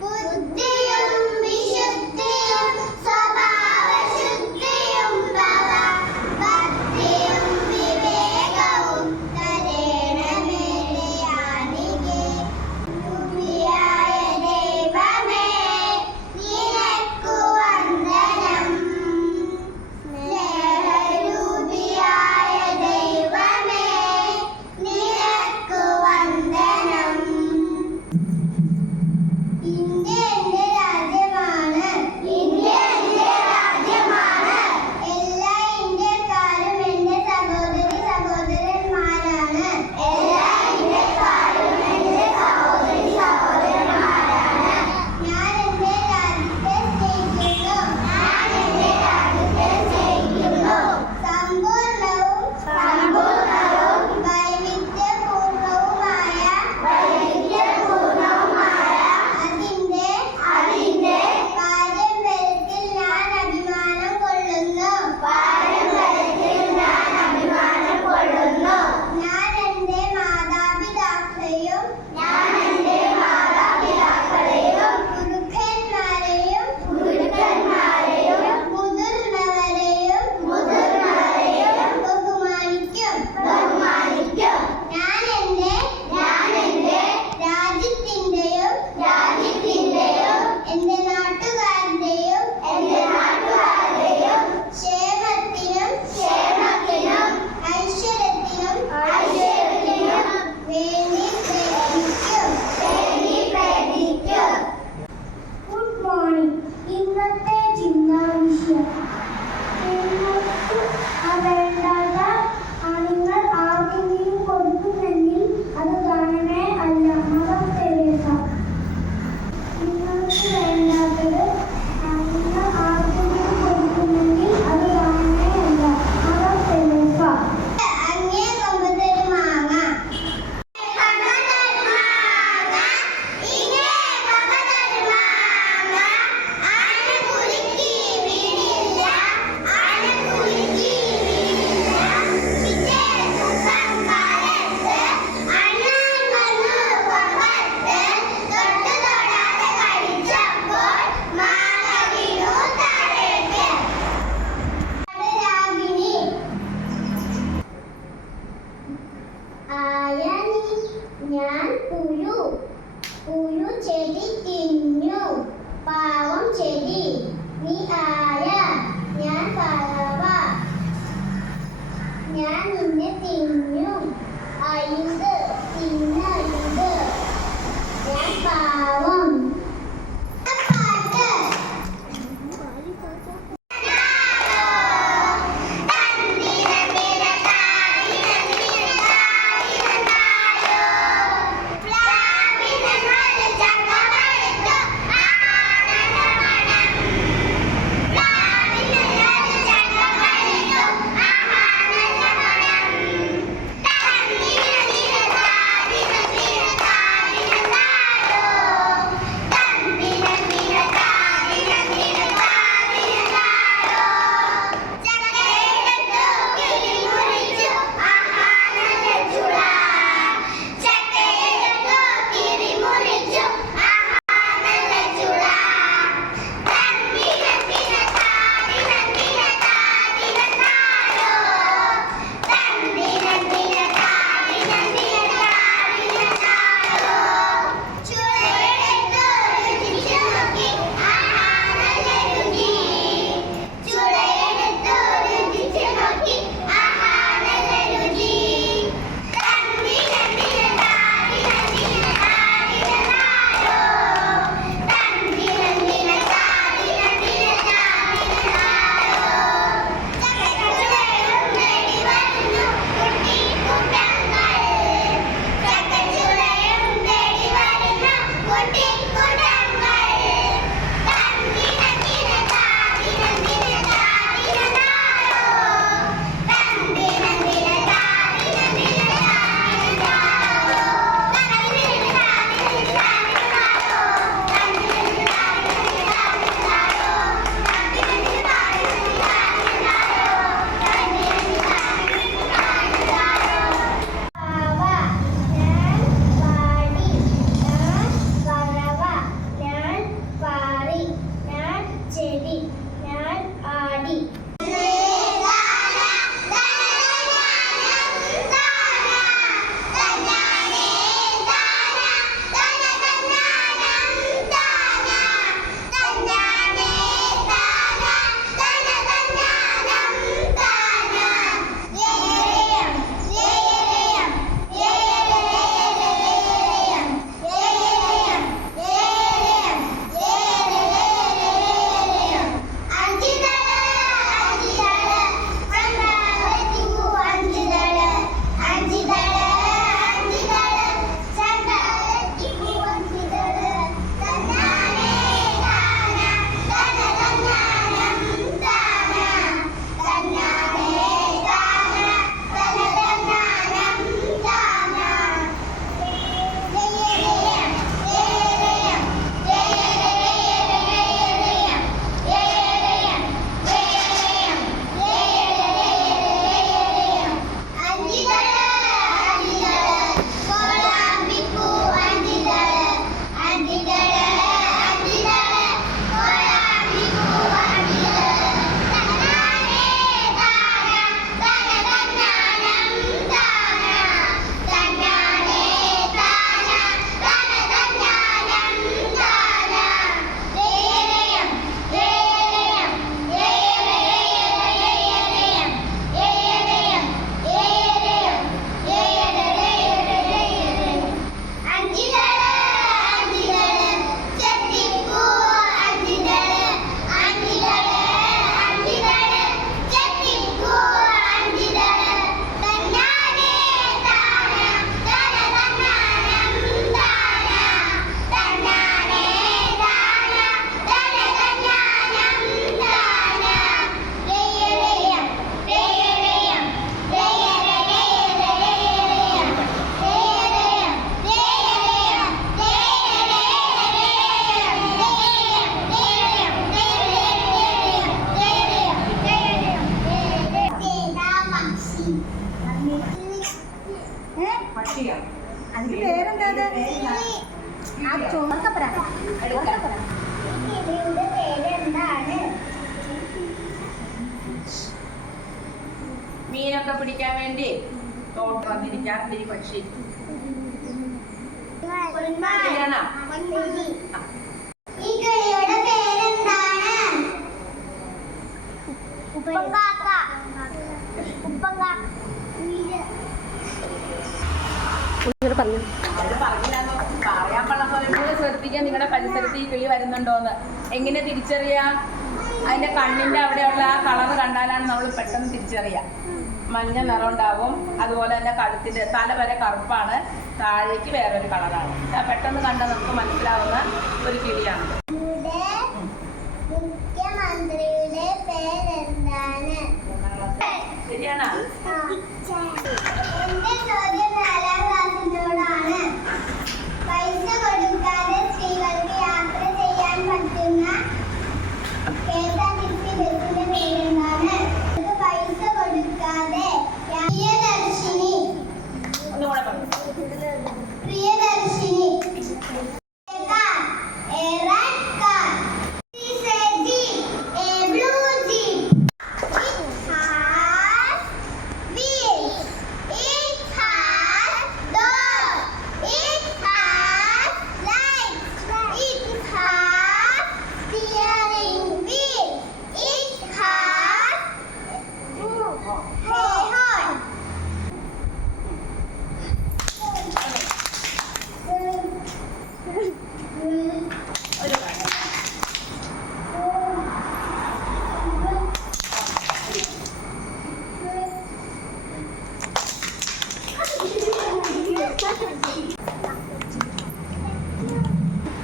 ബുദ്ധിയും വിശുദ്ധിയും സ്വഭാവശുദ്ധിയും മീനൊക്കെ പിടിക്കാൻ വേണ്ടി തോട്ട് വന്നിരിക്കാം ഈ പക്ഷി. ശ്രദ്ധിക്കാൻ നിങ്ങളുടെ പരിസരത്ത് ഈ കിളി വരുന്നുണ്ടോന്ന് എങ്ങനെ തിരിച്ചറിയാം? അതിന്റെ കണ്ണിന്റെ അവിടെയുള്ള ആ കളർ കണ്ടാലാണ് നമ്മൾ പെട്ടെന്ന് തിരിച്ചറിയാം. മഞ്ഞ നിറം ഉണ്ടാവും. അതുപോലെ തന്നെ കഴുത്തിന്റെ തല വരെ കറുപ്പാണ്, താഴേക്ക് വേറൊരു കളറാണ്. പെട്ടെന്ന് കണ്ടാൽ നമുക്ക് മനസ്സിലാവുന്ന ഒരു കിളിയാണ്. മുഖ്യമന്ത്രിയുടെ പേരെന്താണ്? ശരിയാണോ? എന്റെ ചോദ്യം 4ാം ക്ലാസ്സിനോടാണ്. പൈസ കൊടുക്കാതെ സ്ത്രീകൾക്ക് യാത്ര ചെയ്യാൻ പറ്റുന്ന KSRTC ബസിന്റെ പേരെന്താണ്? പൈസ കൊടുക്കാതെ പ്രിയദർശിനി. പ്രിയദർശിനി.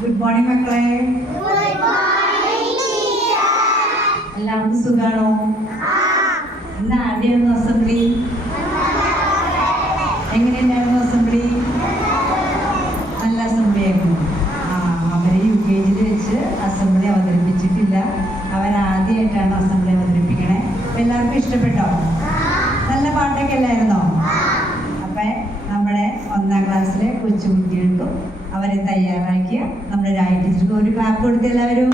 ഗുഡ് മോർണിംഗ് മക്കളെ. എല്ലാവർക്കും സുഖാണോ? ഇന്ന് ആരുടെയായിരുന്നു അസംബ്ലി? എങ്ങനെയുണ്ടായിരുന്നു അസംബ്ലി? നല്ല അസംബ്ലി ആയിരുന്നു. അവരെ UKG വെച്ച് അസംബ്ലി അവതരിപ്പിച്ചിട്ടില്ല. അവരാദ്യമായിട്ടാണ് അസംബ്ലി അവതരിപ്പിക്കണേ. എല്ലാവർക്കും ഇഷ്ടപ്പെട്ടോ? നല്ല പാട്ടൊക്കെ അല്ലായിരുന്നോ? അപ്പം നമ്മുടെ 1ാം ക്ലാസ്സിലെ കൊച്ചുകുട്ടികൾക്കും അവരെ തയ്യാറാക്കിയ നമ്മുടെ രായി ടീച്ചർക്ക് ഒരു ക്ലാപ്പ് കൊടുത്ത് എല്ലാവരും.